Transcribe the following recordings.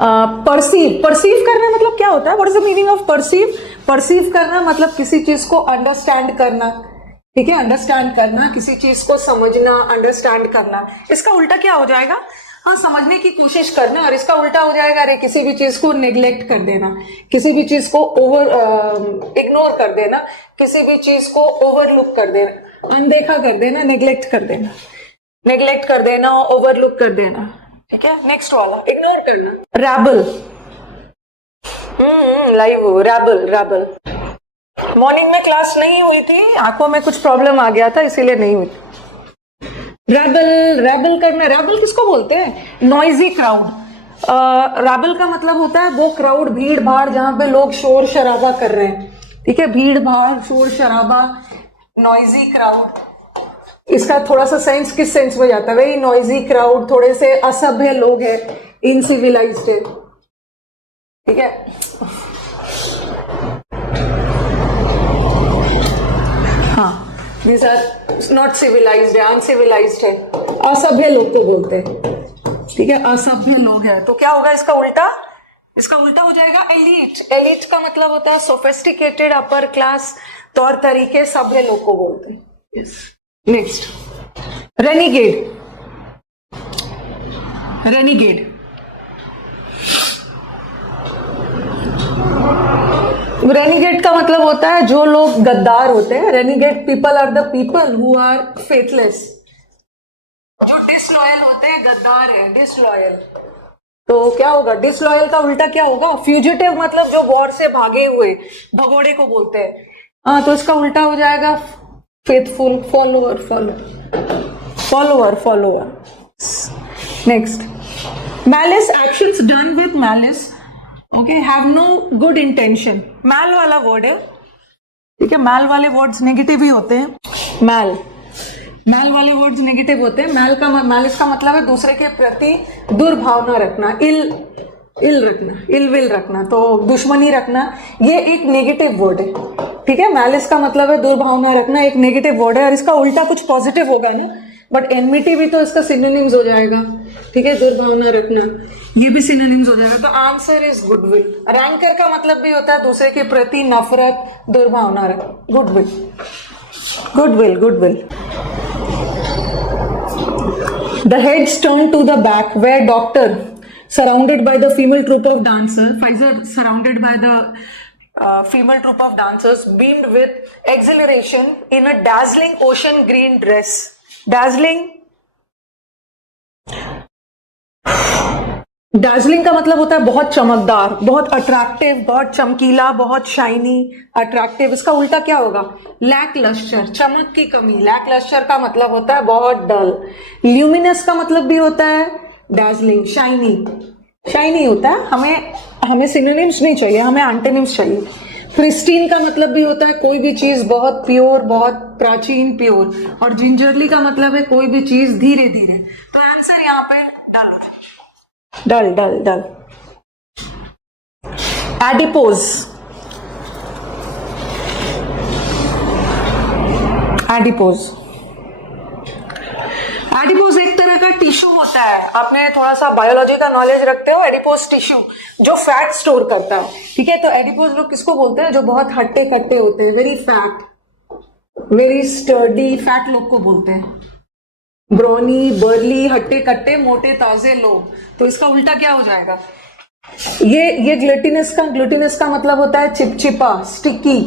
Perceive, perceive करना मतलब क्या होता है? What is the meaning of perceive? Perceive करना मतलब किसी चीज को अंडरस्टैंड करना, ठीक है, अंडरस्टैंड करना, किसी चीज को समझना, अंडरस्टैंड करना। इसका उल्टा क्या हो जाएगा? हाँ, समझने की कोशिश करना। और इसका उल्टा हो जाएगा अरे किसी भी चीज को नेग्लेक्ट कर देना, किसी भी चीज को इग्नोर कर देना, किसी भी चीज को ओवरलुक कर देना, अनदेखा कर देना, नेग्लेक्ट कर देना, नेग्लेक्ट कर देना, ओवरलुक कर देना, ठीक है। नेक्स्ट वाला इग्नोर करना, Rebel, live Rebel, Rebel. Morning में क्लास नहीं हुई थी, आंखों में कुछ प्रॉब्लम आ गया था इसीलिए नहीं हुई। रैबल, रैबल करना, रैबल किसको बोलते हैं? Noisy crowd. रैबल का मतलब होता है वो क्राउड, भीड़ भाड़, जहां पे लोग शोर शराबा कर रहे हैं, ठीक है, भीड़ भाड़, शोर शराबा, नॉइजी क्राउड। इसका थोड़ा सा सेंस किस सेंस में जाता है? वेरी नॉइजी क्राउड, थोड़े से असभ्य लोग हैं, इनसिविलाइज्ड है, ठीक है। हाँ, These are not civilized है, uncivilized है, असभ्य लोग को बोलते हैं, ठीक है, असभ्य लोग हैं। तो क्या होगा इसका उल्टा? इसका उल्टा हो जाएगा एलीट। एलीट का मतलब होता है सोफिस्टिकेटेड, अपर क्लास, तौर तरीके, सभ्य लोग को बोलते हैं। नेक्स्ट, रेनिगेड, रेनिगेड। रेनिगेट का मतलब होता है जो लोग गद्दार होते हैं। Renegade people are the people who are faithless, जो डिसलॉयल होते हैं, गद्दार है, डिसलॉयल। तो क्या होगा? डिसलॉयल का उल्टा क्या होगा? फ्यूजिटिव, मतलब जो वॉर से भागे हुए, भगोड़े को बोलते हैं। हाँ, तो इसका उल्टा हो जाएगा faithful, follower, follower, follower. Next, malice, actions done with malice, okay, have no good intention. Mal वाला वर्ड है, ठीक है, मैल वाले वर्ड्स नेगेटिव ही होते हैं। मैल, मैल वाले वर्ड्स नेगेटिव होते हैं। मैलिस का मतलब है दूसरे के प्रति दुर्भावना रखना, इल रखना, इल विल रखना, तो दुश्मनी रखना, ये एक नेगेटिव वर्ड है, ठीक है। मैलिस का मतलब है दुर्भावना रखना, एक नेगेटिव वर्ड है। और इसका उल्टा कुछ पॉजिटिव होगा ना, बट एनमिटी भी तो इसका सिनोनिम्स हो जाएगा, ठीक है, दुर्भावना रखना, ये भी सिनोनिम्स हो जाएगा। तो आंसर इज गुडविल। रैंकर का मतलब भी होता है दूसरे के प्रति नफरत, दुर्भावना रखना, goodwill, goodwill, goodwill. The heads turn to the back where doctor surrounded by the female troupe of dancers, Pfizer surrounded by the female troupe of dancers, beamed with exhilaration in a dazzling ocean green dress. Dazzling, dazzling का मतलब होता है बहुत चमकदार, बहुत attractive, बहुत चमकीला, बहुत शाइनी, अट्रैक्टिव। इसका उल्टा क्या होगा? लैक लस्टर, चमक की कमी। लैक लस्टर का मतलब होता है बहुत डल। ल्यूमिनस का मतलब भी होता है डार्जलिंग, शाइनी, शाइनी होता है। हमें सिनोनिम्स नहीं चाहिए, हमें एंटोनिम्स चाहिए। प्रिस्टीन का मतलब भी होता है कोई भी चीज बहुत प्योर, बहुत प्राचीन, प्योर। और जिंजरली का मतलब है कोई भी चीज धीरे धीरे। तो आंसर यहाँ पे डल हो जाए, डल, डल, डल। एडिपोज, एडिपोज, एडिपोज एक तरह का टिश्यू होता है। आपने थोड़ा सा बायोलॉजी का नॉलेज रखते हो, एडिपोज टिश्यू जो फैट स्टोर करता है, ठीक है। तो एडिपोज लोग किसको बोलते हैं? जो बहुत हट्टे कट्टे होते हैं, very fat, very sturdy, fat लोग को बोलते हैं। ब्रोनी, बर्ली, हट्टे कट्टे, मोटे ताजे लोग। तो इसका उल्टा क्या हो जाएगा? ये ग्लूटिनस का मतलब होता है चिपचिपा, स्टिकी।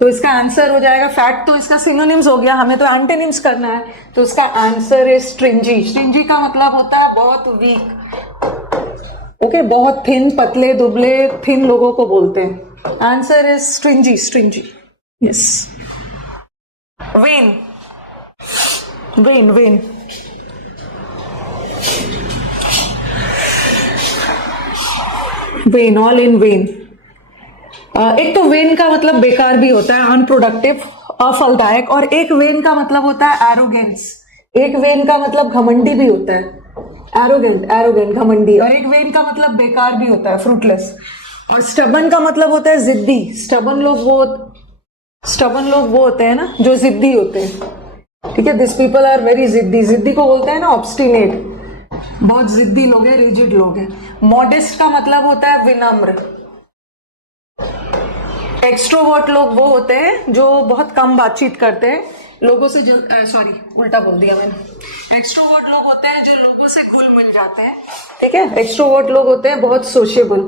तो इसका आंसर हो जाएगा फैट। तो इसका सिनोनिम्स हो गया, हमें तो एंटोनिम्स करना है। तो इसका आंसर है स्ट्रिंजी। स्ट्रिंजी का मतलब होता है बहुत वीक, ओके, बहुत थिन, पतले, दुबले, थिन लोगों को बोलते हैं। Answer is stringy, stringy, yes. Vain, vain, vain, vain, all in vain. एक तो वेन का मतलब बेकार भी होता है, अनप्रोडक्टिव, अफलदायक। और एक वेन का मतलब होता है एरोगेंस। एक वेन का मतलब घमंडी भी होता है, एरोगेंट, एरोगेंट, घमंडी। और एक वेन का मतलब बेकार भी होता है, फ्रूटलेस। और स्टबन का मतलब होता है जिद्दी। स्टबन लोग वो होते हैं ना जो जिद्दी होते हैं, ठीक है। दिस पीपल आर वेरी जिद्दी। जिद्दी को बोलते हैं ना ऑब्स्टिनेट, बहुत जिद्दी लोग हैं, रिजिड लोग हैं। मॉडेस्ट का मतलब होता है विनम्र। एक्सट्रोवर्ट लोग वो होते हैं जो बहुत कम बातचीत करते हैं, लोगों से सॉरी उल्टा बोल दिया मैंने। एक्सट्रोवर्ट लोग होते हैं जो लोगों से घुल मिल जाते हैं, ठीक है। एक्सट्रोवर्ट लोग होते हैं बहुत सोशेबल,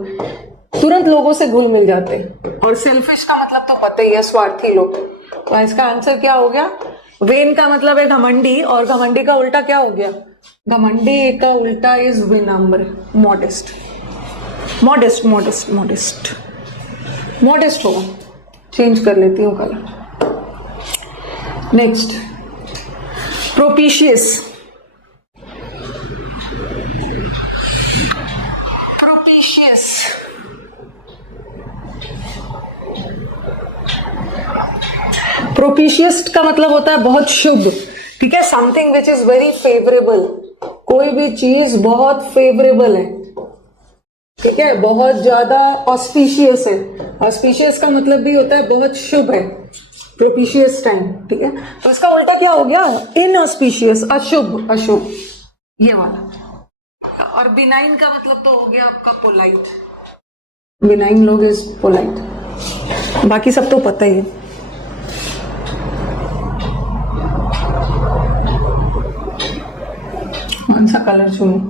तुरंत लोगों से घुल मिल जाते हैं। और सेल्फिश का मतलब तो पता ही है, स्वार्थी लोग। तो इसका आंसर क्या हो गया? वेन का मतलब है घमंडी, और घमंडी का उल्टा क्या हो गया? घमंडी का उल्टा इज विनम्र, modest. Modest modest modest modest होगा, चेंज कर लेती हूँ colour. Next, propitious. Propitious propitious का मतलब होता है बहुत शुभ, ठीक है। Something which is very favourable, कोई भी चीज बहुत फेवरेबल है, ठीक है, बहुत ज्यादा ऑस्पिशियस है। ऑस्पिशियस का मतलब भी होता है बहुत शुभ है, प्रोपिशियस टाइम, ठीक है। तो इसका उल्टा क्या हो गया? इनऑस्पिशियस, अशुभ, अशुभ, ये वाला। और बिनाइन का मतलब तो हो गया आपका पोलाइट। बिनाइन लोग इज पोलाइट, बाकी सब तो पता ही है। कौन सा कलर चुनूं?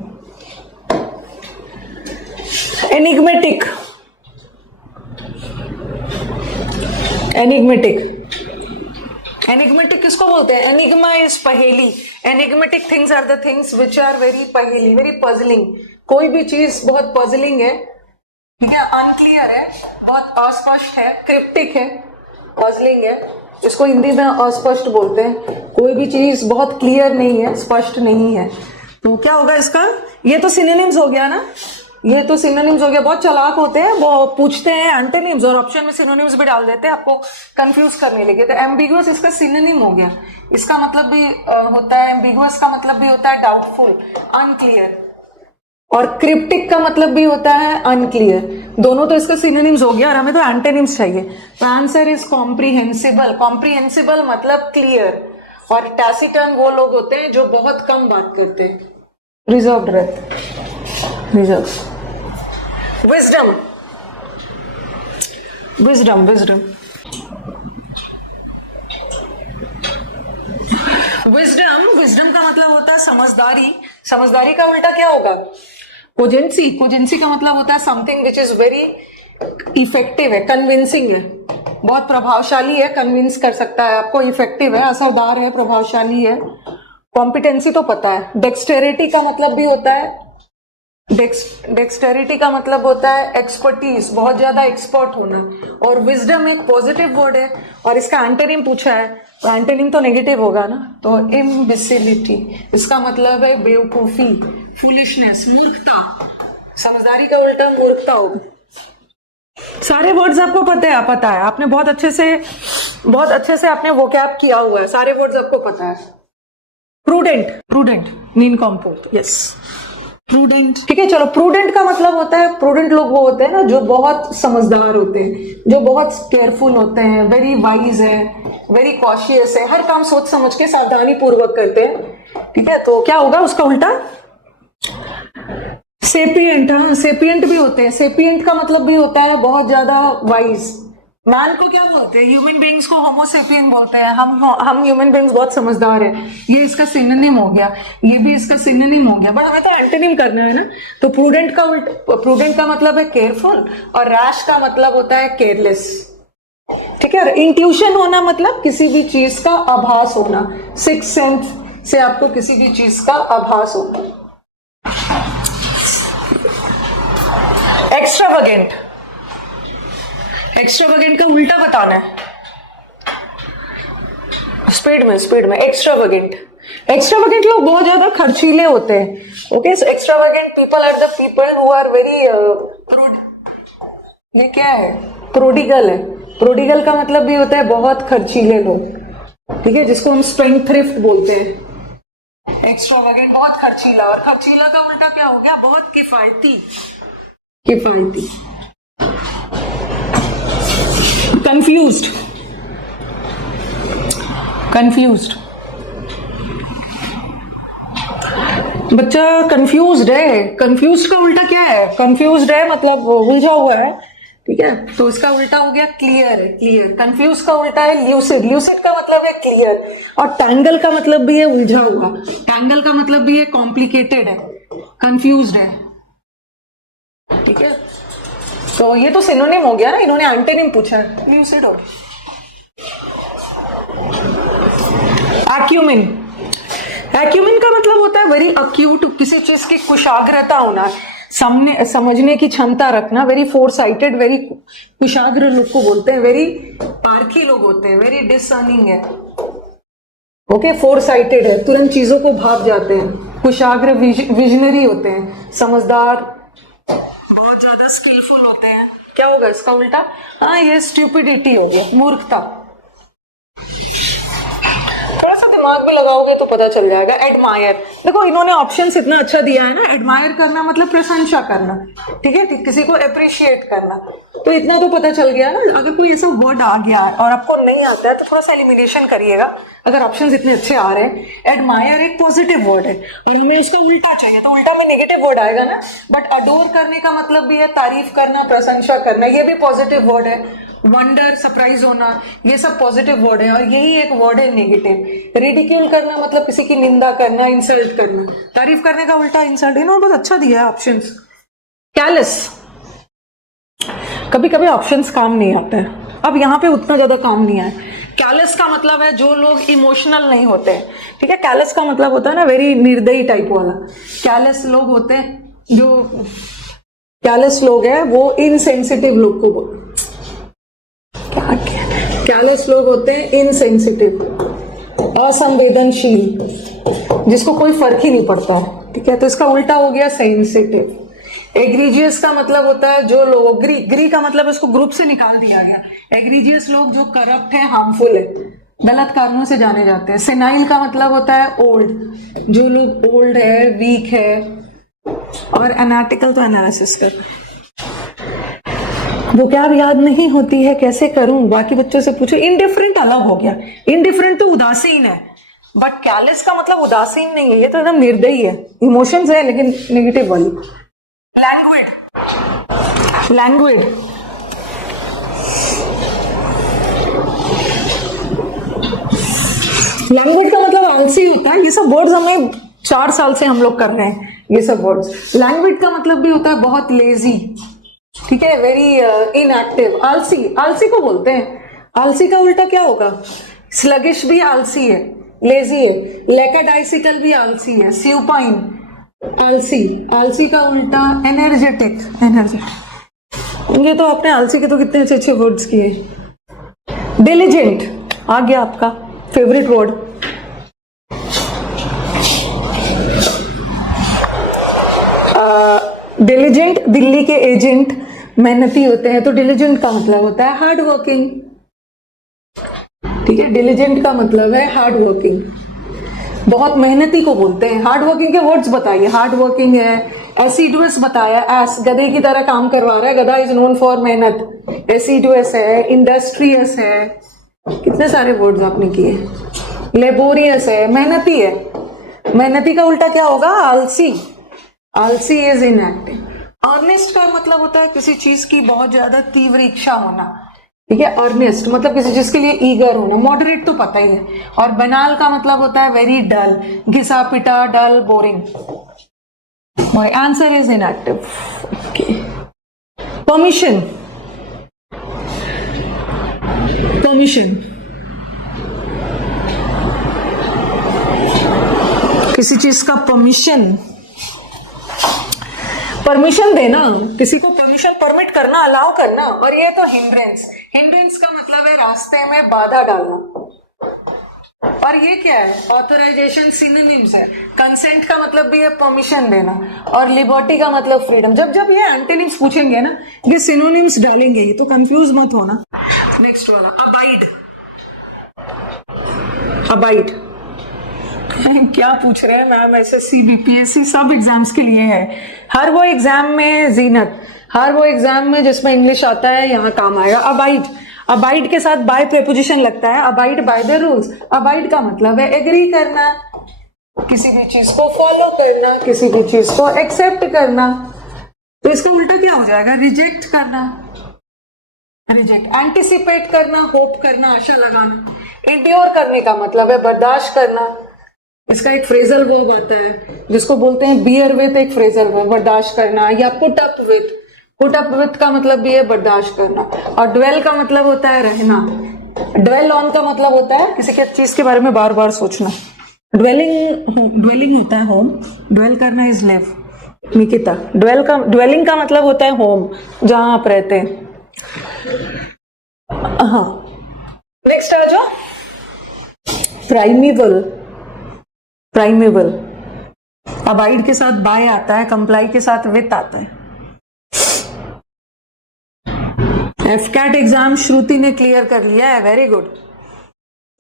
एनिग्मेटिक। एनिग्मेटिक, एनिग्मेटिक किसको बोलते हैं? एनिग्मा इज पहेली। Enigmatic things are the things which are very पहेली, वेरी पजलिंग। कोई भी चीज बहुत पजलिंग है, ठीक है, अनक्लियर है, बहुत अस्पष्ट है, क्रिप्टिक है, पजलिंग है, जिसको हिंदी में अस्पष्ट बोलते हैं। कोई भी चीज बहुत क्लियर नहीं है, स्पष्ट नहीं है, तो क्या होगा इसका? ये तो सिनोनिम्स हो गया ना, ये तो सिनोनिम्स हो गया। बहुत चालाक होते हैं, वो पूछते हैं एंटोनिम्स और ऑप्शन में सिनोनिम्स भी डाल देते हैं आपको कंफ्यूज करने लगे। तो एम्बिगुअस इसका सिनोनिम हो गया। इसका मतलब भी होता है, एम्बिगुअस का मतलब भी होता है डाउटफुल, अनक्लियर, और क्रिप्टिक का मतलब भी होता है अनक्लियर। दोनों तो इसका सिनोनिम्स हो गया और हमें तो एंटोनिम्स चाहिए। तो आंसर इज कॉम्प्रिहेंसिबल। कॉम्प्रिहेंसिबल मतलब क्लियर, और टैसिटर्न वो लोग होते हैं जो बहुत कम बात करते हैं, रिजर्व्ड रहते, reserve. Wisdom, wisdom, wisdom, wisdom, wisdom का मतलब होता है समझदारी। समझदारी का उल्टा क्या होगा? कोजेंसी। कोजेंसी का मतलब होता है something which is very effective है, कन्विंसिंग है, बहुत प्रभावशाली है, कन्विंस कर सकता है आपको, इफेक्टिव है, असरदार है, प्रभावशाली है। कॉम्पिटेंसी तो पता है। डेक्सटेरिटी का मतलब भी होता है, डेक्सटेरिटी का मतलब होता है एक्सपर्टीज, बहुत ज्यादा एक्सपर्ट होना। और विजडम एक पॉजिटिव वर्ड है, और इसका एंटोनिम पूछा है, तो एंटोनिम तो नेगेटिव होगा ना, तो इम्बिसिलिटी, इसका मतलब है बेवकूफी, फुलिशनेस, मूर्खता। समझदारी का उल्टा मूर्खता होगा। सारे वर्ड्स आपको पता है, आपने बहुत अच्छे से आपने वोकैब किया हुआ है, सारे वर्ड्स आपको पता है। प्रूडेंट, प्रूडेंट, नीन कॉम्पोर्ट, यस, प्रूडेंट, ठीक है। चलो, प्रूडेंट का मतलब होता है, प्रूडेंट लोग वो होते हैं ना जो बहुत समझदार होते हैं, जो बहुत केयरफुल होते हैं, वेरी वाइज है, वेरी कॉशियस है, हर काम सोच समझ के सावधानी पूर्वक करते हैं, ठीक है। तो क्या होगा उसका उल्टा? सेपियंट। हाँ, सेपियंट भी होते हैं। सेपियंट का मतलब भी होता है बहुत ज्यादा वाइज। मैन को क्या बोलते हैं? ह्यूमन बीइंग्स को होमोसेपियन बोलते हैं। हम ह्यूमन बीइंग्स बहुत समझदार है, ये इसका सिनोनिम हो गया, ये भी इसका सिनोनिम हो गया। बट हमें तो एंटोनिम करना है ना। तो प्रूडेंट का मतलब है केयरफुल, और रैश का मतलब होता है केयरलेस, ठीक है। इंट्यूशन होना मतलब किसी भी चीज का आभास होना, सिक्स सेंस से आपको किसी भी चीज का आभास होना। एक्स्ट्रावेगेंट, एक्स्ट्रावेगेंट का उल्टा बताना है, स्पीड में। एक्स्ट्रावेगेंट लोग बहुत ज्यादा खर्चीले होते हैं। Okay, so extravagant people are the people who are very ये क्या है? प्रोडिगल है। प्रोडिगल का मतलब भी होता है बहुत खर्चीले लोग, ठीक है, जिसको हम स्पेंडथ्रिफ्ट बोलते हैं। एक्स्ट्रावेगेंट बहुत खर्चीला, और खर्चीला का उल्टा क्या हो गया? बहुत किफायती, किफायती। कंफ्यूज्ड, कंफ्यूज्ड, बच्चा कंफ्यूज्ड है। कंफ्यूज्ड का उल्टा क्या है? कंफ्यूज्ड है मतलब उलझा हुआ है, ठीक है, तो इसका उल्टा हो गया क्लियर है। क्लियर। कंफ्यूज का उल्टा है ल्यूसिड। ल्यूसिड का मतलब है क्लियर। और टैंगल का मतलब भी है उलझा हुआ। टैंगल का मतलब भी है कॉम्प्लिकेटेड है, कंफ्यूज्ड है, ठीक है। तो ये तो सिनोनिम हो गया ना, इन्होंने एंटोनिम पूछा है, ल्यूसिड हो। एक्यूमिन। एक्यूमिन का मतलब होता है वेरी अक्यूट, किसी चीज की कुशाग्रता होना, समझने की क्षमता रखना। वेरी फोर साइटेड, वेरी कुशाग्र लोग को बोलते हैं, वेरी पारखी लोग होते हैं, वेरी डिसर्निंग है, ओके। फोर साइटेड है, तुरंत चीजों को भाप जाते हैं। कुशाग्र, विजनरी होते हैं, समझदार, बहुत ज्यादा स्किलफुल होते हैं। क्या होगा इसका उल्टा? हाँ, ये स्ट्यूपिडिटी हो गया, मूर्खता। थोड़ा सा दिमाग भी लगाओगे तो पता चल जाएगा। एडमायर। देखो इन्होंने ऑप्शंस इतना अच्छा दिया है ना, एडमायर करना मतलब प्रशंसा करना, ठीक है, किसी को अप्रिशिएट करना, तो इतना तो पता चल गया ना। अगर कोई ऐसा वर्ड आ गया है और आपको नहीं आता है तो थोड़ा सा एलिमिनेशन करिएगा, अगर ऑप्शंस इतने अच्छे आ रहे हैं। एडमायर एक पॉजिटिव वर्ड है और हमें उसका उल्टा चाहिए, तो उल्टा में नेगेटिव वर्ड आएगा ना। बट अडोर करने का मतलब भी है तारीफ करना, प्रशंसा करना, ये भी पॉजिटिव वर्ड है। वंडर, सरप्राइज होना, ये सब पॉजिटिव वर्ड है। और यही एक वर्ड है नेगेटिव। रिडिक्यूल करना मतलब किसी की निंदा करना, इंसल्ट करना। तारीफ करने का उल्टा इंसल्ट। इन्होंने बहुत अच्छा दिया है ऑप्शंस। कैलस। कभी कभी ऑप्शंस काम नहीं आते हैं, अब यहाँ पे उतना ज्यादा काम नहीं आया। कैलस का मतलब है जो लोग इमोशनल नहीं होते हैं, ठीक है। कैलस का मतलब होता है ना वेरी निर्दयी टाइप वाला। कैलस लोग होते हैं, जो कैलस लोग हैं वो इनसेंसिटिव लोग को कैलस लोग होते हैं इनसेंसिटिव, असंवेदनशील, जिसको कोई फर्क ही नहीं पड़ता है, ठीक है। तो इसका उल्टा हो गया सेंसिटिव। एग्रीजियस का मतलब होता है जो लोग, ग्री का मतलब इसको ग्रुप से निकाल दिया गया। एग्रीजियस लोग जो करप्ट है, हार्मफुल है, गलत कारणों से जाने जाते हैं। सेनाइल का मतलब होता है ओल्ड, जो लोग ओल्ड है, वीक है। और एनालिटिकल तो एनालिसिस कर। वो क्या याद नहीं होती है, कैसे करूं, बाकी बच्चों से पूछो। इनडिफरेंट अलग हो गया। इनडिफरेंट तो उदासीन है, बट कैलेस का मतलब उदासीन नहीं है, ये तो एकदम निर्दयी है। इमोशंस है लेकिन नेगेटिव वाली। लैंग्वेड। लैंग्वेड लैंग्वेज का मतलब आलसी होता है। ये सब वर्ड्स हमें 4 साल से हम लोग कर रहे हैं, ये सब वर्ड्स। लैंग्वेज का मतलब भी होता है बहुत लेजी, ठीक है, वेरी इनएक्टिव। आलसी, आलसी को बोलते हैं। आलसी का उल्टा क्या होगा? स्लगिश भी आलसी है, लेजी है। लेकाडाइसिकल भी आलसी है, स्यूपाइन, आलसी। आलसी का उल्टा एनर्जेटिक। एनर्जेटिक, ये तो आपने आलसी के तो कितने अच्छे अच्छे वर्ड्स किए। डिलीजेंट आ गया आपका फेवरेट वर्ड। डिलीजेंट, दिल्ली के एजेंट मेहनती होते हैं, तो डिलीजेंट का मतलब होता है हार्ड वर्किंग, ठीक है। डिलीजेंट का मतलब है हार्ड वर्किंग, बहुत मेहनती को बोलते हैं। हार्ड वर्किंग के वर्ड्स बताइए। हार्ड वर्किंग है, एसिडुअस बताया, एस गधे की तरह काम करवा रहा है, गधा इज नोन फॉर मेहनत। एसिडुअस है, इंडस्ट्रियस है, कितने सारे वर्ड्स आपने किए। लेबोरियस है, मेहनती है। मेहनती का उल्टा क्या होगा? आलसी। आलसी इज इनएक्टिव। अर्नेस्ट का मतलब होता है किसी चीज की बहुत ज्यादा तीव्र इच्छा होना, ठीक है। अर्नेस्ट मतलब किसी चीज के लिए ईगर होना। मॉडरेट तो पता ही है। और बनाल का मतलब होता है वेरी डल, घिसा पिटा, dull, boring. My answer is inactive, okay. Permission. Permission किसी चीज का परमिशन, परमिशन देना, किसी को परमिशन, परमिट करना, अलाउ करना। और ये तो हिंड्रेंस। हिंड्रेंस का मतलब है रास्ते में बाधा डालना। और ये क्या है? ऑथराइजेशन सिनोनिम्स है। कंसेंट का मतलब भी है परमिशन देना, और लिबर्टी का मतलब फ्रीडम। जब जब ये एंटोनिम्स पूछेंगे ना, ये सिनोनिम्स डालेंगे, ये तो कंफ्यूज मत होना। नेक्स्ट वाला अबाइड। अबाइड क्या पूछ रहे हैं मैम? एसएससी, बीपीएससी सब एग्जाम्स के लिए है। हर वो एग्जाम में जीनत, हर वो एग्जाम में जिसमें इंग्लिश आता है यहाँ काम आएगा। अबाइड, अबाइड के साथ बाय प्रेपोजिशन लगता है। Abide by the rules. Abide का मतलब है एग्री करना, किसी भी चीज को फॉलो करना, किसी भी चीज को एक्सेप्ट करना। तो इसका उल्टा क्या हो जाएगा? रिजेक्ट करना, रिजेक्ट। एंटिसिपेट करना, होप करना, आशा लगाना। इंड्योर करने का मतलब है बर्दाश्त करना। इसका एक फ्रेजल वर्ब आता है जिसको बोलते हैं बियर विथ, एक फ्रेजल वर्ब, बर्दाश्त करना। या put up with, put up with का मतलब भी है बर्दाश्त करना। और ड्वेल का मतलब होता है रहना। ड्वेल ऑन का मतलब होता है किसी के चीज के बारे में बार बार सोचना। ड्वेलिंग होता है होम, ड्वेल करना इज लिव। निकिता, ड्वेलिंग का मतलब होता है होम, जहां आप रहते हैं। हाँ, नेक्स्ट आ जाओ। प्राइमेवल, प्राइमेवल अबाइड के साथ बाय आता है, कंप्लाई के साथ विथ आता है। एफकैट एग्जाम श्रुति ने क्लियर कर लिया है, वेरी गुड।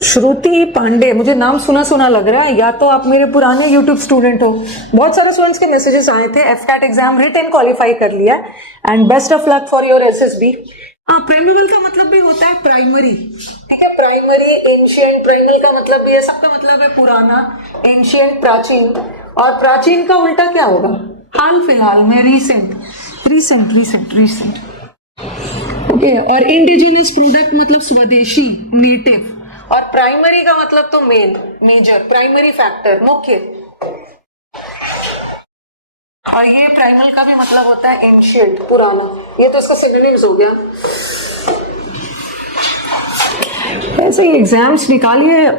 श्रुति पांडे, मुझे नाम सुना सुना लग रहा है, या तो आप मेरे पुराने यूट्यूब स्टूडेंट हो। बहुत सारे स्टूडेंट्स के मैसेजेस आए थे, एफकैट एग्जाम रिटन क्वालिफाई कर लिया and best of luck for your SSB. हाँ, प्राइमेवल का मतलब भी होता है प्राइमरी, ठीक है। प्राइमरी, एंशिएंट, प्राइमल का मतलब भी है, सबका मतलब है पुराना, एंशिएंट प्राचीन। और प्राचीन का उल्टा क्या होगा? हाल फिलहाल में, recent, recent, recent, recent. Okay, और इंडिजिनस प्रोडक्ट मतलब स्वदेशी, नेटिव। और प्राइमरी का मतलब तो मेन, मेजर, प्राइमरी फैक्टर, मुख्य। और ये प्राइमल का भी मतलब होता है एंशिएंट, पुराना। ये तो इसका सिनोनिम्स हो गया। ऐसे ही एग्जाम्स निकालिए,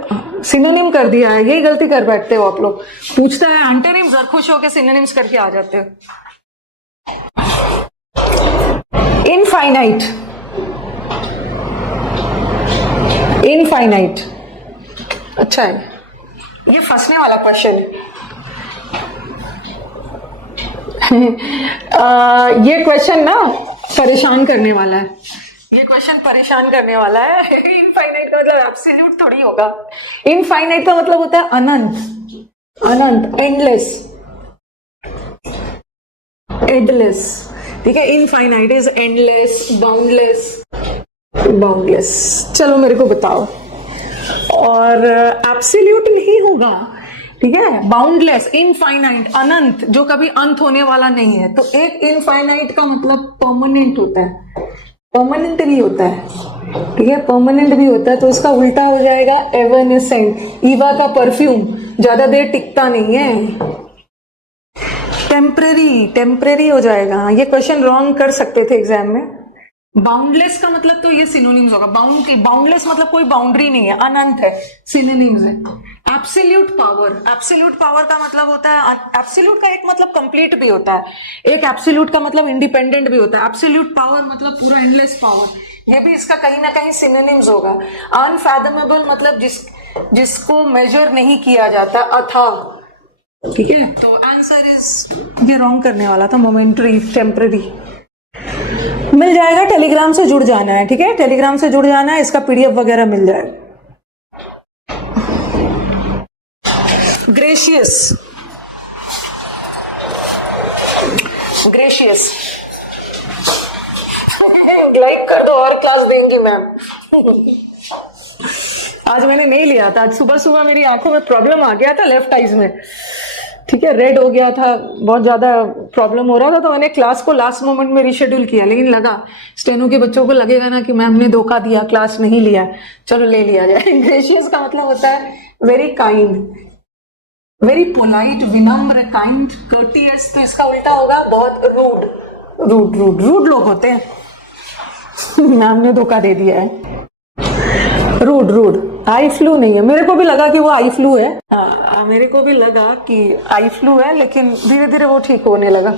सिनोनिम कर दिया है, यही गलती कर बैठते हो आप लोग। पूछता है एंटोनिम्स और खुश होकर सिनोनिम्स करके आ जाते हो। इनफाइनाइट, इनफाइनाइट, अच्छा है, ये फंसने वाला क्वेश्चन है। ये क्वेश्चन ना परेशान करने वाला है, ये क्वेश्चन परेशान करने वाला है। इनफाइनाइट का मतलब एब्सोल्यूट थोड़ी होगा। इनफाइनाइट का मतलब होता है अनंत, अनंत, एंडलेस, एंडलेस, ठीक है। Infinite is endless, boundless, boundless. चलो मेरे को बताओ। और एब्सोल्यूट नहीं होगा, ठीक है। बाउंडलेस, इनफाइनाइट, अनंत, जो कभी अंत होने वाला नहीं है। तो एक इनफाइनाइट का मतलब परमानेंट होता है, परमानेंट भी होता है, ठीक है, परमानेंट भी होता है। तो इसका उल्टा हो जाएगा एवरनेसेंट। ईवा का परफ्यूम ज्यादा देर टिकता नहीं है। टेम्पररी, टेम्पररी हो जाएगा। ये क्वेश्चन रॉन्ग कर सकते थे एग्जाम में। बाउंडलेस का मतलब तो ये सिनोनिम्स होगा। बाउंडलेस मतलब कोई बाउंड्री नहीं है, अनंत है, सिनोनिम्स है। एब्सोल्यूट पावर, एब्सोल्यूट पावर का मतलब होता है, एब्सोल्यूट का एक मतलब कंप्लीट भी होता है, एक एब्सोल्यूट का मतलब इंडिपेंडेंट भी होता है। एब्सोल्यूट पावर मतलब पूरा एंडलेस पावर, ये भी इसका कहीं ना कहीं सिनोनिम्स होगा। अनफैथमेबल मतलब जिसको मेजर नहीं किया जाता, अथाह, ठीक है। तो आंसर इज, ये रॉन्ग करने वाला था, मोमेंटरी, टेम्पररी। मिल जाएगा, टेलीग्राम से जुड़ जाना है, ठीक है, टेलीग्राम से जुड़ जाना है, इसका पीडीएफ वगैरह मिल जाएगा। ग्रेशियस, ग्रेशियस, लाइक कर दो और क्लास देंगी मैम। आज मैंने नहीं लिया था, आज सुबह सुबह मेरी आंखों में प्रॉब्लम आ गया था, लेफ्ट आइज में, ठीक है, रेड हो गया था, बहुत ज्यादा प्रॉब्लम हो रहा था। तो मैंने क्लास को लास्ट मोमेंट में रीशेड्यूल किया, लेकिन लगा स्टेनो के बच्चों को लगेगा ना कि मैम ने धोखा दिया, क्लास नहीं लिया, चलो ले लिया जाए। ग्रेशियस का मतलब होता है वेरी काइंड, वेरी पोलाइट, विनम्र, काइंड, कर्टियस। तो इसका उल्टा होगा बहुत रूड, रूड, रूड, रूड लोग होते हैं। मैम ने धोखा दे दिया है। रूड, रूड, आई फ्लू नहीं है, मेरे को भी लगा कि वो आई फ्लू है, मेरे को भी लगा कि आई फ्लू है, लेकिन धीरे धीरे वो ठीक होने लगा।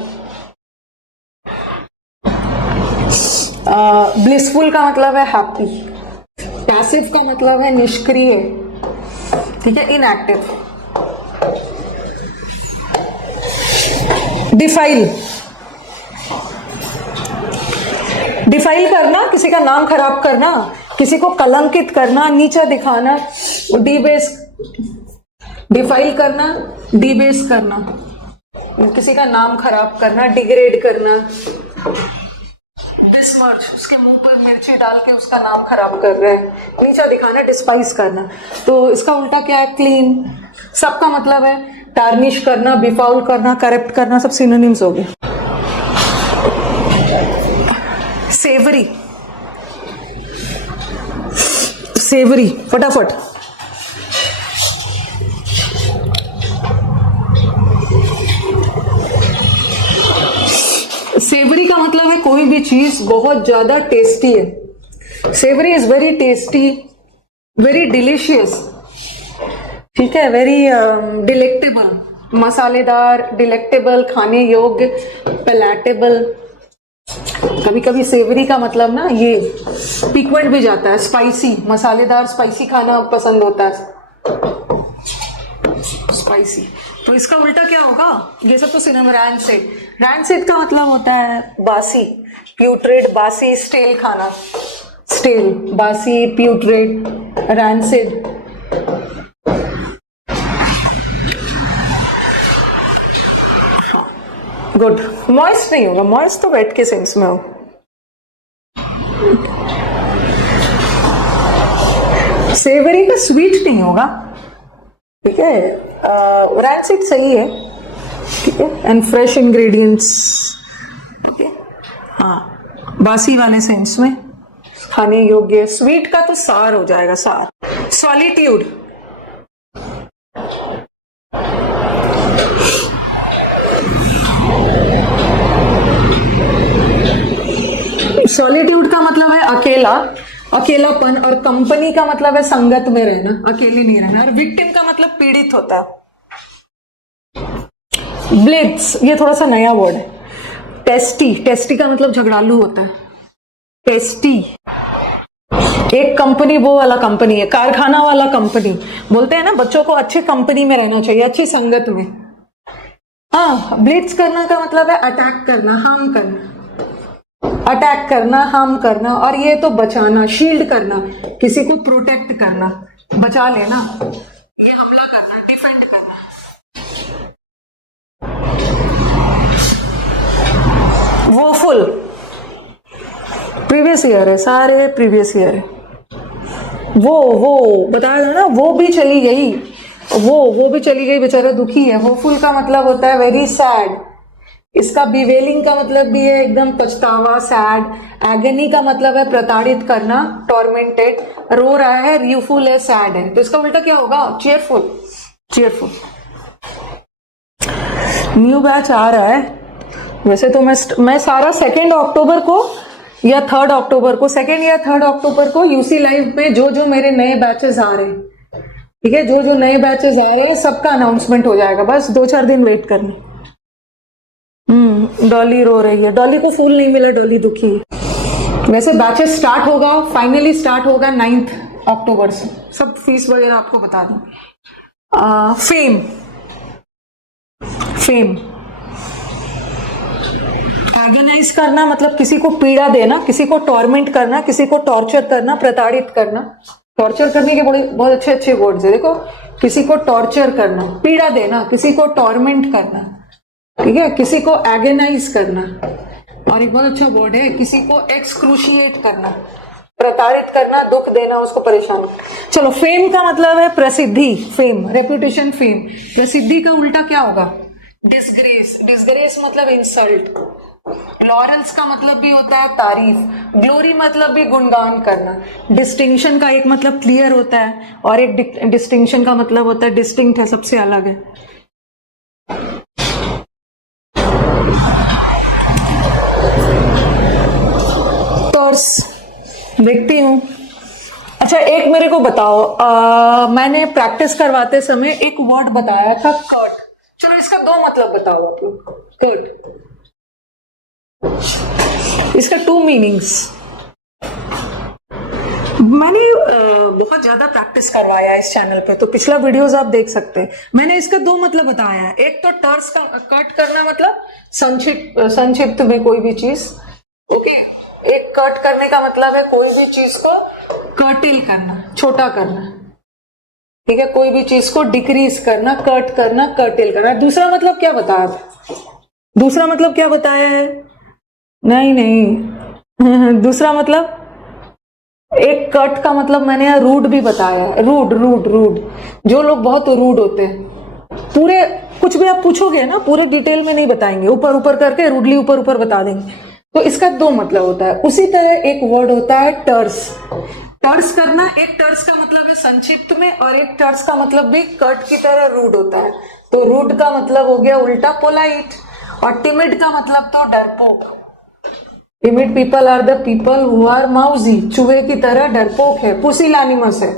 ब्लिसफुल का मतलब है हैप्पी। पैसिव का मतलब है निष्क्रिय, ठीक है, इनएक्टिव। डिफाइल, डिफाइल करना, किसी का नाम खराब करना, किसी को कलंकित करना, नीचा दिखाना, डीबेस, डिफाइल करना, डीबेस करना, किसी का नाम खराब करना, डिग्रेड करना। डिसमर्च, उसके मुंह पर मिर्ची डाल के उसका नाम खराब कर रहे हैं, नीचा दिखाना, डिस्पाइस करना। तो इसका उल्टा क्या है? क्लीन। सबका मतलब है टार्निश करना, बिफाउल करना, करेक्ट करना, सब सिनोनिम्स हो गए। सेवरी, सेवरी, फटाफट। सेवरी का मतलब है कोई भी चीज बहुत ज्यादा टेस्टी है। Savoury is very tasty, very delicious, ठीक है, वेरी डिलेक्टेबल, मसालेदार, डिलेक्टेबल, खाने योग्य, पैलेटेबल। कभी कभी सेवरी का मतलब ना ये पिक्वेंट भी जाता है, स्पाइसी, मसालेदार स्पाइसी खाना पसंद होता है, स्पाइसी। तो इसका उल्टा क्या होगा? ये सब तो सिनम। रैंसिड, रैंसिड का मतलब होता है बासी, प्यूट्रेड, बासी, स्टेल खाना, स्टेल, बासी, प्यूट्रेड, रैंसिड। गुड। मॉइस्ट नहीं होगा, मॉइस्ट तो वेट के सेंस में हो। सेवरी का स्वीट नहीं होगा, ठीक है। रैंसिड सही है, ठीक है, एंड फ्रेश इंग्रेडिएंट्स, ओके। हाँ, बासी वाले सेंस में, खाने योग्य। स्वीट का तो सार हो जाएगा, सार। सॉलिट्यूड, सॉलिट्यूड का मतलब है अकेला, अकेलापन, और कंपनी का मतलब है संगत में रहना, अकेले नहीं रहना। और विक्टिम का मतलब पीड़ित होता है। ब्लिट्स, ये थोड़ा सा नया वर्ड है। टेस्टी, टेस्टी का मतलब झगड़ालू होता है, टेस्टी। एक कंपनी वो वाला कंपनी है, कारखाना वाला कंपनी। बोलते हैं ना बच्चों को अच्छी कंपनी में रहना चाहिए, अच्छी संगत में। हाँ, ब्लिट्स करना का मतलब है अटैक करना, हार्म करना, अटैक करना, हार्म करना। और ये तो बचाना, शील्ड करना, किसी को प्रोटेक्ट करना, बचा लेना, ये हमला करना, डिफेंड करना। वोफुल, प्रीवियस ईयर है, सारे प्रीवियस ईयर है। वो बताया था ना, वो भी चली गई, वो भी चली गई, बेचारा दुखी है। वोफुल का मतलब होता है वेरी सैड। इसका बिवेलिंग का मतलब भी है एकदम पछतावा, सैड। एगनी का मतलब है प्रताड़ित करना, टॉर्मेंटेड। रो रहा है, रियूफुल है, सैड है। तो इसका उल्टा क्या होगा? Cheerful, cheerful. न्यू बैच आ रहा है। वैसे तो मैं सारा 2 अक्टूबर को या 3 अक्टूबर को, 2 या 3 अक्टूबर को यूसी लाइव पे जो मेरे नए बैचेस आ रहे हैं, ठीक है, जो नए बैचेस आ रहे हैं सबका अनाउंसमेंट हो जाएगा। बस 2-4 दिन वेट करना। डॉली रो रही है, डॉली को फूल नहीं मिला, डॉली दुखी है। वैसे बैचेस स्टार्ट होगा, फाइनली स्टार्ट होगा 9 अक्टूबर से। सब फीस वगैरह आपको बता दूं। फेम, फेम, एगोनाइज करना मतलब किसी को पीड़ा देना, किसी को टॉर्मेंट करना, किसी को टॉर्चर करना, प्रताड़ित करना। टॉर्चर करने के बहुत अच्छे अच्छे वर्ड्स है, देखो। किसी को टॉर्चर करना, पीड़ा देना, किसी को टॉर्मेंट करना, ठीक है, किसी को एगोनाइज करना। और एक बहुत अच्छा वर्ड है, किसी को एक्सक्रूशिएट करना, प्रताड़ित करना, दुख देना, उसको परेशान। चलो, फेम का मतलब है प्रसिद्धि, फेम, रेपुटेशन, फेम। प्रसिद्धि का उल्टा क्या होगा? डिसग्रेस, डिसग्रेस मतलब इंसल्ट। लॉरेल्स का मतलब भी होता है तारीफ, ग्लोरी मतलब भी गुणगान करना। डिस्टिंक्शन का एक मतलब क्लियर होता है, और एक डिस्टिंक्शन का मतलब होता है डिस्टिंक्ट है, सबसे अलग है। टॉर्स, देखती हूँ। अच्छा, एक मेरे को बताओ, मैंने प्रैक्टिस करवाते समय एक वर्ड बताया था, कर्ट। चलो, इसका 2 मतलब बताओ आप लोग। कर्ट, इसका 2 मीनिंग्स। मैंने बहुत ज्यादा प्रैक्टिस करवाया इस चैनल पे, तो पिछला वीडियोस आप देख सकते हैं। मैंने इसका 2 मतलब बताया है। एक तो टर्स का कट करना मतलब संक्षिप्त में कोई भी चीज, ओके। एक कट करने का मतलब है कोई भी चीज को कर्टेल करना, छोटा करना, ठीक है, कोई भी चीज को डिक्रीज करना, कट करना, कर्टेल करना। दूसरा मतलब क्या बताया? दूसरा मतलब क्या बताया है? नहीं, दूसरा मतलब, एक कट का मतलब मैंने यहाँ रूड भी बताया, रूड रूड रूड, जो लोग बहुत रूड होते हैं, पूरे कुछ भी आप पूछोगे ना पूरे डिटेल में नहीं बताएंगे, ऊपर ऊपर करके रूडली ऊपर ऊपर बता देंगे, तो इसका दो मतलब होता है। उसी तरह एक वर्ड होता है टर्स। टर्स करना, एक टर्स का मतलब है संक्षिप्त में, और एक टर्स का मतलब भी कट की तरह रूड होता है। तो रूड का मतलब हो गया उल्टा पोलाइट, और टिमिड का मतलब तो डरपोक। Timid people are the people who are mousy, चूहे की तरह डरपोक है। पुसिलानिमस है,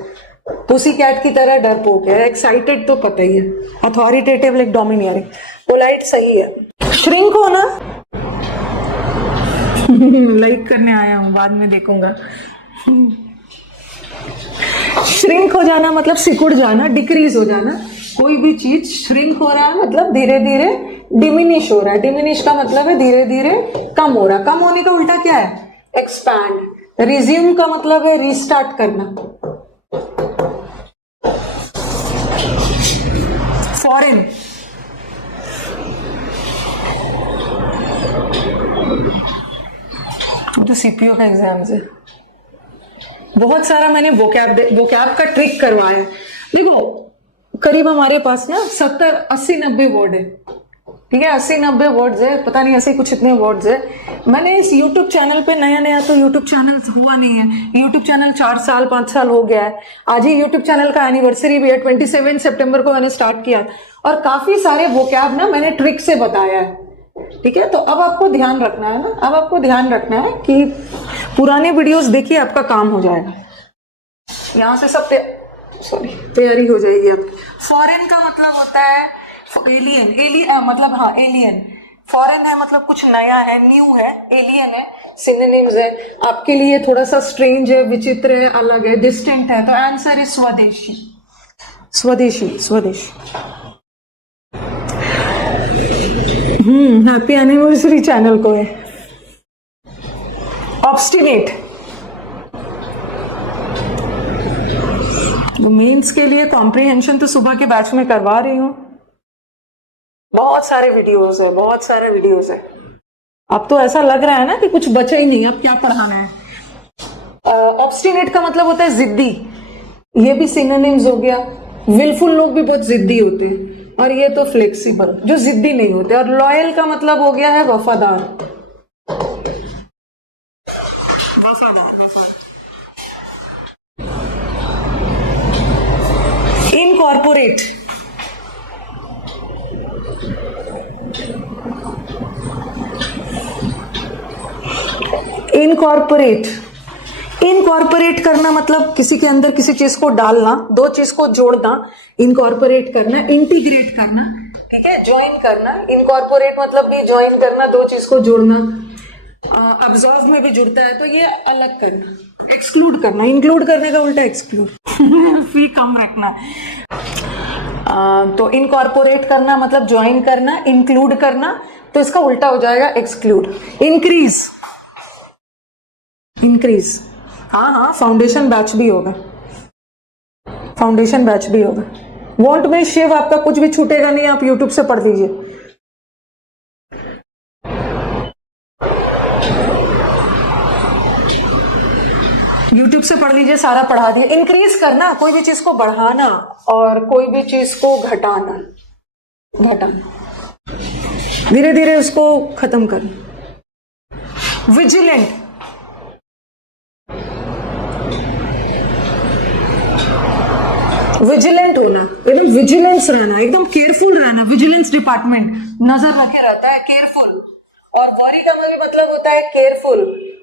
पुसी कैट की तरह डरपोक है। एक्साइटेड तो पता ही है, अथॉरिटेटिव लाइक डोमिनियरिंग। पोलाइट सही है। श्रिंक होना लाइक करने आया हूं, बाद में देखूंगा। श्रिंक हो जाना मतलब सिकुड़ जाना, डिक्रीज हो जाना। कोई भी चीज श्रिंक हो रहा है मतलब धीरे धीरे डिमिनिश हो रहा है। डिमिनिश का मतलब है धीरे धीरे कम हो रहा है। कम होने का उल्टा क्या है? एक्सपैंड। रिज्यूम का मतलब है रीस्टार्ट करना। फॉरेन, तो सीपीओ का एग्जाम से बहुत सारा मैंने वोकैब का ट्रिक करवाया है। देखो करीब हमारे पास ना 70 80 90 वर्ड है, ठीक है, 80 90 वर्ड्स है, पता नहीं ऐसे कुछ इतने वर्ड्स है। मैंने इस YouTube चैनल पे नया तो YouTube चैनल हुआ नहीं है, YouTube चैनल 4 साल 5 साल हो गया है। आज ही YouTube चैनल का एनिवर्सरी भी है, 27 सितंबर को मैंने स्टार्ट किया, और काफी सारे वोकैब ना मैंने ट्रिक से बताया है, ठीक है। तो अब आपको ध्यान रखना है ना, अब आपको ध्यान रखना है कि पुराने वीडियोस देखिए, आपका काम हो जाएगा। यहां से सब तैयारी हो जाएगी आपकी। फॉरेन का मतलब होता है एलियन, मतलब हाँ एलियन। फॉरेन है मतलब कुछ नया है, न्यू है। एलियन है, सिनोनिम्स है। आपके लिए थोड़ा सा स्ट्रेंज है, विचित्र है, अलग है, डिस्टिंक्ट है, तो आंसर इज स्वदेशी। स्वदेशी, स्वदेशी। हैप्पी एनिवर्सरी चैनल को है। ऑब्स्टिनेट, मेंस के लिए कॉम्प्रिहेंशन तो सुबह के बैच में करवा रही हूँ। बहुत सारे वीडियोस है, बहुत सारे वीडियोस है। अब तो ऐसा लग रहा है ना कि कुछ बचा ही नहीं, अब क्या पढ़ाना है। ऑब्स्टिनेट का मतलब होता है जिद्दी, ये भी सिनोनिम्स हो गया। विलफुल लोग भी बहुत जिद्दी होते हैं, और ये तो फ्लेक्सिबल, जो जिद्दी नहीं होते। और लॉयल का मतलब हो गया है वफादार। वफादार, वफादार। इनकॉर्पोरेट, इनकॉर्पोरेट, इनकॉर्पोरेट करना मतलब किसी के अंदर किसी चीज को डालना, दो चीज को जोड़ना। इनकॉर्पोरेट करना, इंटीग्रेट करना, ठीक है, ज्वाइन करना। इनकॉर्पोरेट मतलब भी ज्वाइन करना, दो चीज को जोड़ना। अब्जॉर्व में भी जुड़ता है, तो ये अलग करना। एक्सक्लूड करना, इंक्लूड करने का उल्टा एक्सक्लूड। फी कम रखना। तो इनकॉर्पोरेट करना मतलब ज्वाइन करना, इंक्लूड करना, तो इसका उल्टा हो जाएगा एक्सक्लूड। इंक्रीज, इंक्रीज, हाँ फाउंडेशन बैच भी होगा, फाउंडेशन बैच भी होगा। वॉन्ट में शिव, आपका कुछ भी छूटेगा नहीं, आप यूट्यूब से पढ़ लीजिए। यूट्यूब से पढ़ लीजिए, सारा पढ़ा दिए। इंक्रीज करना, कोई भी चीज को बढ़ाना, और कोई भी चीज को घटाना, धीरे धीरे उसको खत्म करना। विजिलेंट, विजिलेंट होना, एकदम विजिलेंस रहना, एकदम केयरफुल रहना। विजिलेंस डिपार्टमेंट नजर रखे रहता है, केयरफुल। और वरी का भी मतलब होता है केयरफुल,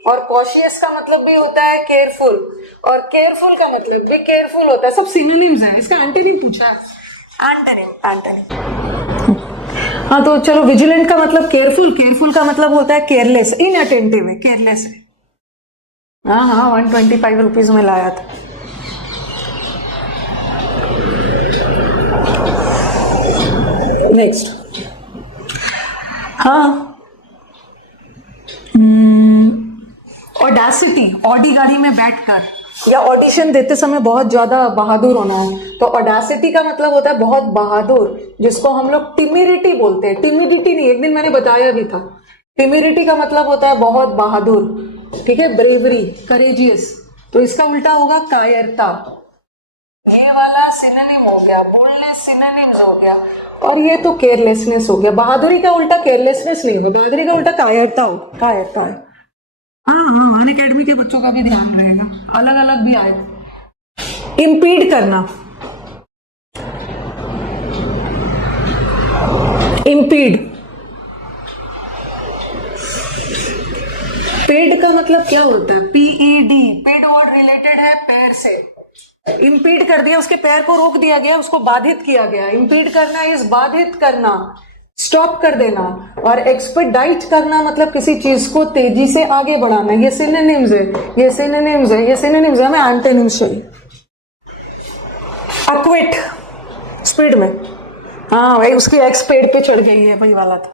और कॉशियस का मतलब भी होता है केयरफुल, और केयरफुल का मतलब भी केयरफुल होता है। सब सिनोनिम्स है। इसका एंटोनिम पूछा है, एंटोनिम। हाँ तो चलो, विजिलेंट का मतलब केयरफुल, केयरफुल का मतलब होता है केयरलेस, इनअटेंटिव है, केयरलेस है। हाँ 125 रुपीज में लाया था। नेक्स्ट, हाँ ऑडेसिटी, ऑडी गाड़ी में बैठकर या ऑडिशन देते समय बहुत ज्यादा बहादुर होना है, तो ऑडेसिटी का मतलब होता है बहुत बहादुर, जिसको हम लोग टिमिडिटी बोलते हैं। टिमिडिटी नहीं, एक दिन मैंने बताया भी था। टिमिडिटी का मतलब होता है बहुत बहादुर। ठीक है, ब्रेवरी, करेजियस, तो इसका उल्टा होगा कायरता। ये वाला सिनोनिम हो गया, बोल्डनेस सिनोनिम्स हो गया, और ये तो केयरलेसनेस हो गया। बहादुरी का उल्टा केयरलेसनेस नहीं होगा, बहादुरी का उल्टा कायरता हो, कायरता है। हाँ हाँ, अनअकैडमी के बच्चों का भी ध्यान रहेगा, अलग अलग भी आए। इम्पीड करना, इम्पीड, पेड का मतलब क्या होता है? पीईडी, पेड वर्ड रिलेटेड है पैर से। इम्पीड कर दिया, उसके पैर को रोक दिया गया, उसको बाधित किया गया। इम्पीड करना इज बाधित करना, स्टॉप कर देना। और एक्सपेडाइट करना मतलब किसी चीज को तेजी से आगे बढ़ाना। ये सिनोनिम्स है, ये सिनोनिम्स है, ये सिनोनिम्स है। हमें एंटोनिम्स चाहिए। एक्विट, स्पीड में, हाँ भाई उसकी एक्स पेड़ पे चढ़ गई है, वही वाला था।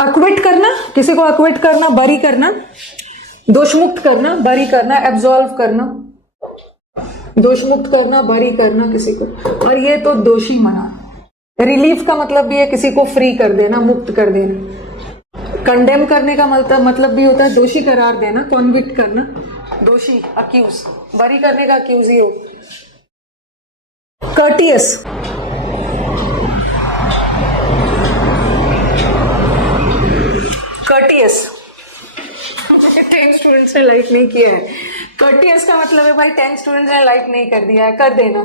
अक्विट करना, किसी को अक्विट करना, बरी करना, दोषमुक्त करना, बरी करना, एब्सॉल्व करना, दोषमुक्त करना, बरी करना किसी को। और ये तो दोषी माना। रिलीफ का मतलब भी है किसी को फ्री कर देना, मुक्त कर देना। कंडेम करने का मतलब भी होता है दोषी करार देना, कॉन्विक्ट करना, दोषी, अक्यूज। बरी करने का अक्यूज ही हो। कर्टियस, कर्टियस 10 स्टूडेंट्स ने लाइक नहीं किया है। कर्टियस का मतलब है भाई 10 स्टूडेंट्स ने लाइक नहीं कर दिया है, कर देना।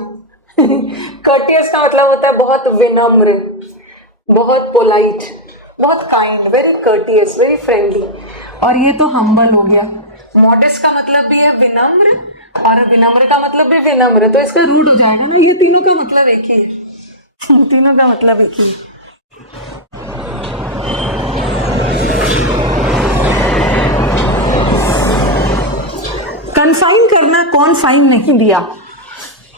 कर्टियस का मतलब होता है बहुत विनम्र, बहुत पोलाइट, बहुत kind, very courteous, very friendly. और ये तो हम्बल हो गया। मॉडेस्ट का मतलब भी है विनम्र, और विनम्र का मतलब भी विनम्र, तो इसका रूट हो जाएगा ना। ये तीनों का मतलब एक ही है, तीनों का मतलब एक ही है। कन्फाइन करना, कौन फाइन नहीं दिया,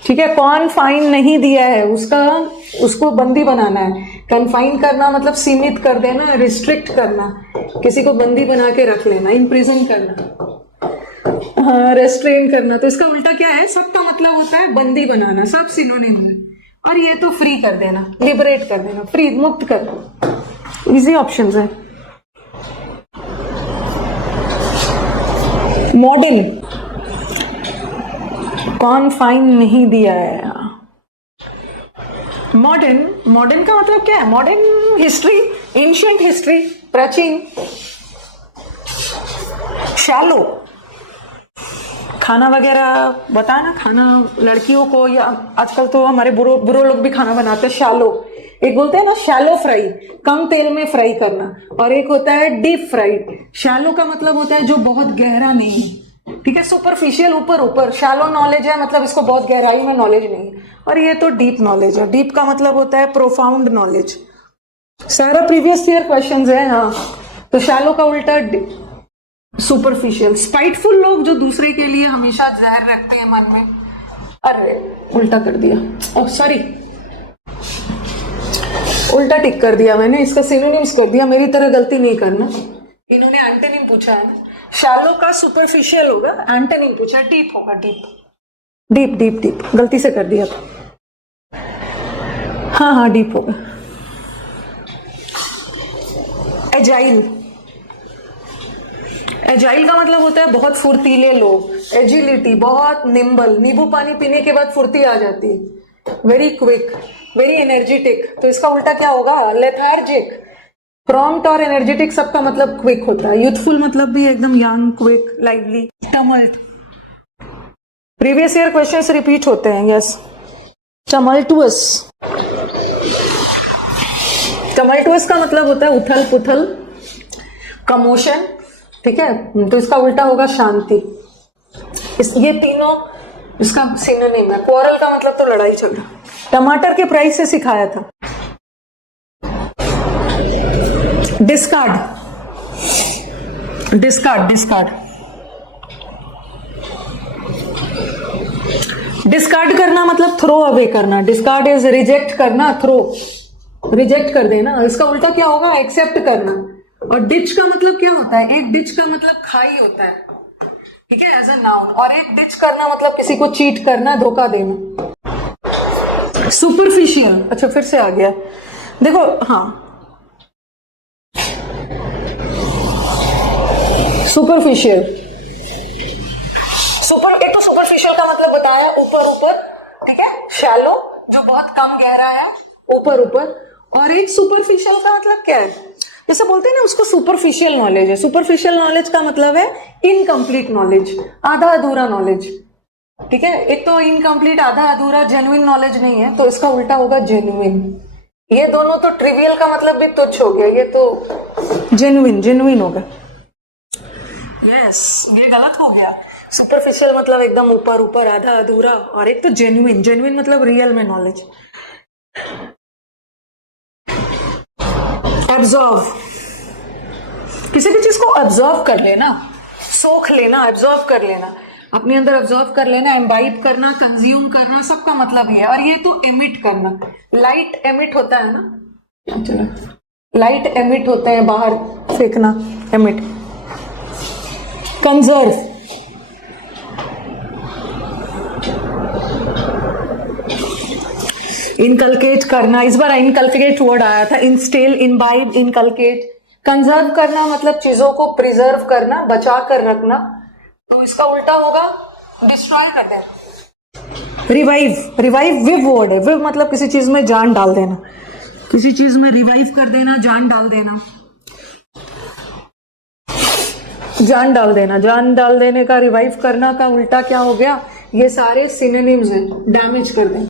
ठीक है, कौन फाइन नहीं दिया है उसको बंदी बनाना है। कन्फाइन करना मतलब सीमित कर देना, रिस्ट्रिक्ट करना, किसी को बंदी बना के रख लेना, इम्प्रिजन करना, हाँ, रेस्ट्रेन करना। तो इसका उल्टा क्या है? सबका मतलब होता है बंदी बनाना, सब सिनोनिम है। और ये तो फ्री कर देना, लिबरेट कर देना, फ्री, मुक्त करना। इजी ऑप्शंस है। मॉडर्न, कौन फाइन नहीं दिया है। मॉडर्न, मॉडर्न का मतलब क्या है? मॉडर्न हिस्ट्री, एंशिएंट हिस्ट्री, प्राचीन। शैलो, खाना वगैरह बताना, खाना लड़कियों को, या आजकल तो हमारे बुरो लोग भी खाना बनाते हैं। शैलो, एक बोलते हैं ना शैलो फ्राई, कम तेल में फ्राई करना, और एक होता है डीप फ्राइड। शैलो का मतलब होता है जो बहुत गहरा नहीं है, ठीक है, सुपरफिशियल, ऊपर ऊपर। शैलो नॉलेज है मतलब इसको बहुत गहराई में नॉलेज नहीं है। और ये तो डीप नॉलेज है। डीप का मतलब होता है प्रोफाउंड नॉलेज। सारा प्रीवियस ईयर क्वेश्चंस है, हाँ। तो शैलो का उल्टा सुपरफिशियल। स्पाइटफुल लोग जो दूसरे के लिए हमेशा जहर रखते हैं मन में। अरे उल्टा कर दिया, ओह सॉरी, उल्टा टिक कर दिया मैंने, इसका सिनोनिम्स कर दिया। मेरी तरह गलती नहीं करना, इन्होंने एंटोनिम पूछा है ना। शैलो का सुपरफिशियल होगा, एंटोनिम पूछा, डीप होगा, डीप, डीप डीप डीप, गलती से कर दिया था। हाँ हाँ, डीप होगा। एजाइल, एजाइल का मतलब होता है बहुत फुर्तीले लोग। एजिलिटी, बहुत निम्बल, नींबू पानी पीने के बाद फुर्ती आ जाती है। वेरी क्विक, वेरी एनर्जेटिक, तो इसका उल्टा क्या होगा? लेथार्जिक। प्रॉम्प्ट और एनर्जेटिक सबका मतलब क्विक होता है। यूथफुल मतलब भी एकदम young, quick, lively. Tumult, previous year questions repeat होते हैं, यस। टमल्टुअस, टमल्टुअस का मतलब होता है उथल पुथल, कमोशन, ठीक है, तो इसका उल्टा होगा शांति। ये तीनों इसका सिनोनिम है। क्वारल का मतलब तो लड़ाई झगड़ा। टमाटर के प्राइस से सिखाया था। डिस्कार्ड, डिस्कार्ड, डिस्कार्ड, डिस्कार्ड करना मतलब थ्रो अवे करना। डिस्कार्ड इज रिजेक्ट करना, थ्रो, रिजेक्ट कर देना। इसका उल्टा क्या होगा? एक्सेप्ट करना। और डिच का मतलब क्या होता है? एक डिच का मतलब खाई होता है, ठीक है, एज अ नाउन। और एक डिच करना मतलब किसी को चीट करना, धोखा देना। सुपरफिशियल, अच्छा फिर से आ गया, देखो, हाँ, सुपरफिशियल, एक तो सुपरफिशियल का मतलब बताया ऊपर ऊपर, ठीक है, शैलो जो बहुत कम गहरा है, ऊपर ऊपर, और एक सुपरफिशियल का मतलब क्या है, जैसे बोलते हैं ना उसको सुपरफिशियल नॉलेज है। सुपरफिशियल नॉलेज का मतलब है इनकम्प्लीट नॉलेज, आधा अधूरा नॉलेज, ठीक है। एक तो इनकम्प्लीट आधा अधूरा जेन्युइन नॉलेज नहीं है, तो इसका उल्टा होगा जेन्युइन। ये दोनों तो ट्रिवियल का मतलब भी तुच्छ हो गया, ये तो जेन्युइन हो गया। यस, ये गलत हो गया। सुपरफिशियल मतलब एकदम ऊपर ऊपर, आधा अधूरा, और एक तो जेन्युइन मतलब रियल में नॉलेज। एब्जॉर्व, किसी भी चीज को ऑब्जर्व कर लेना, सोख लेना, एब्जॉर्व कर लेना, अपने अंदर ऑब्जर्व कर लेना, एम्बाइब करना, कंज्यूम करना, सबका मतलब ये है। और ये तो एमिट करना, लाइट एमिट होता है ना, चलो, लाइट एमिट होता है, बाहर फेंकना, एमिट। कंजर्व, इनकलकेट करना, इस बार इनकलकेट वर्ड आया था, इंस्टिल, इनबाइब, इनकलकेट। कंजर्व करना मतलब चीजों को प्रिजर्व करना, बचा कर रखना, तो इसका उल्टा होगा डिस्ट्रॉय कर देना। रिवाइव विव वर्ड है, विव मतलब किसी चीज में जान डाल देना, किसी चीज में रिवाइव कर देना, जान डाल देना, जान डाल देने का, रिवाइव करना का उल्टा क्या हो गया, ये सारे सिनोनिम्स हैं, डैमेज कर देना।